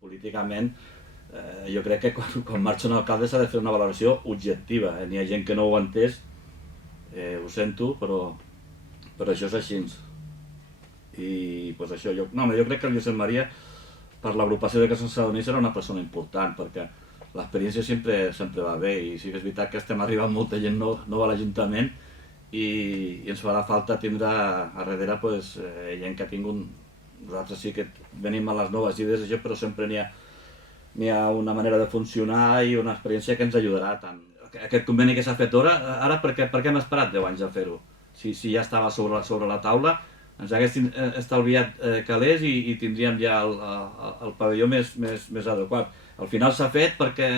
Políticament, jo crec que quan marxa un alcalde s'ha de fer una valoració objectiva. N'hi ha gent que no ho ha entès, ho sento, però això és així. I pues això, jo crec que el Josep Maria, per l'agrupació de que Sant Sadurní, serà una persona important, perquè l'experiència sempre va bé, i sí que és veritat que estem arribant molta gent nova a l'Ajuntament i ens farà falta tindre a darrere gent que ha tingut. Nosaltres sí que venim a les noves idees, però sempre n'hi ha una manera de funcionar i una experiència que ens ajudarà tant. Aquest conveni que s'ha fet ara per què hem esperat 10 anys a fer-ho? Si ja estava sobre la taula, ens hagués estalviat calés i tindríem ja el pavelló més adequat. Al final s'ha fet perquè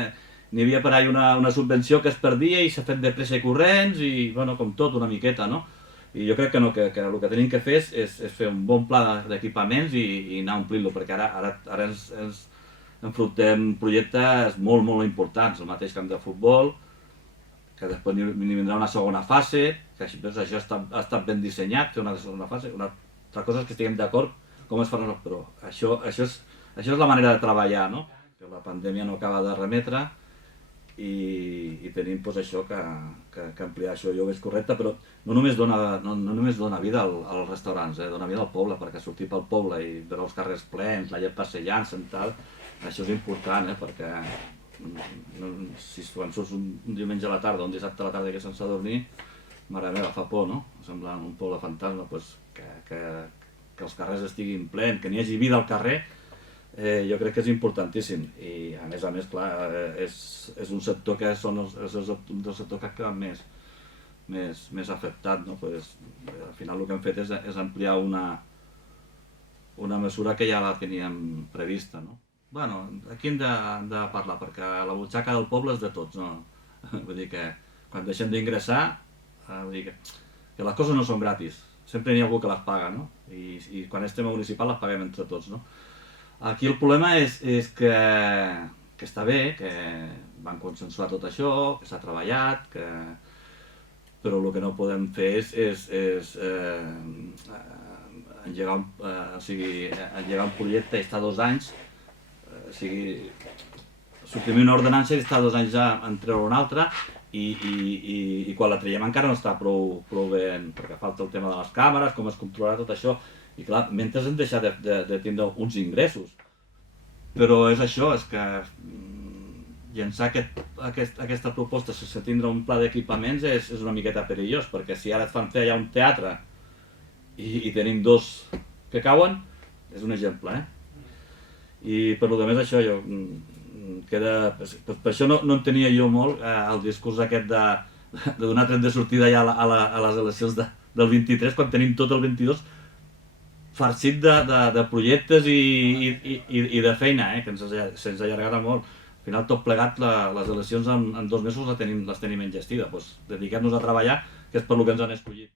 n'hi havia per allà una subvenció que es perdia i s'ha fet de pressa i corrents i, bueno, com tot, una miqueta, no? I jo crec que no, que el que tenim que fer és fer un bon pla d'equipaments i anar omplint-lo, perquè ara ens enfrontem projectes molt importants, el mateix camp de futbol, que després n'hi vindrà una segona fase, que això ha estat ben dissenyat, fer una segona fase. Una altra cosa és que estiguem d'acord com es farà, però això és la manera de treballar, no? Que la pandèmia no acaba de remetre i tenim això que ampliar això. Jo ho veig correcte, però no només dona vida als restaurants, dona vida al poble, perquè sortir pel poble i veure els carrers plens, la gent passejant-se i tal, això és important, perquè si quan surts un diumenge a la tarda o un dissabte a la tarda que Sant Sadurní, mare meva, fa por, no? Sembla un poble fantasma, que els carrers estiguin plens, que n'hi hagi vida al carrer, jo crec que és importantíssim. I a més, clar, és un sector que és el sector que ha quedat més afectat, no? Al final el que hem fet és ampliar una mesura que ja la teníem prevista, no? Bueno, aquí hem de parlar, perquè la butxaca del poble és de tots, no? Vull dir que quan deixem d'ingressar, vull dir que les coses no són gratis, sempre n'hi ha algú que les paga, no? I quan és tema municipal les paguem entre tots, no? Aquí el problema és que està bé, que van consensuar tot això, que s'ha treballat, però el que no podem fer és engegar un projecte i estar 2 anys, suprimir una ordenança i estar 2 anys en treure una altra, i quan la traiem encara no està prou bé, perquè falta el tema de les càmeres, com es controlarà tot això. I clar, mentre hem deixat de tindre uns ingressos. Però és això, és que llançar aquesta proposta sense tindre un pla d'equipaments és una miqueta perillós, perquè si ara et fan fer allà un teatre i tenim 2 que cauen, és un exemple, I per lo més això, per això no entenia jo molt el discurs aquest de donar tret de sortida ja a les eleccions del 23, quan tenim tot el 22 farcit de projectes i de feina, que se'ns allargarà molt. Al final, tot plegat, les eleccions en 2 mesos les tenim enllestides. Dediquem-nos a treballar, que és per lo que ens han escollit.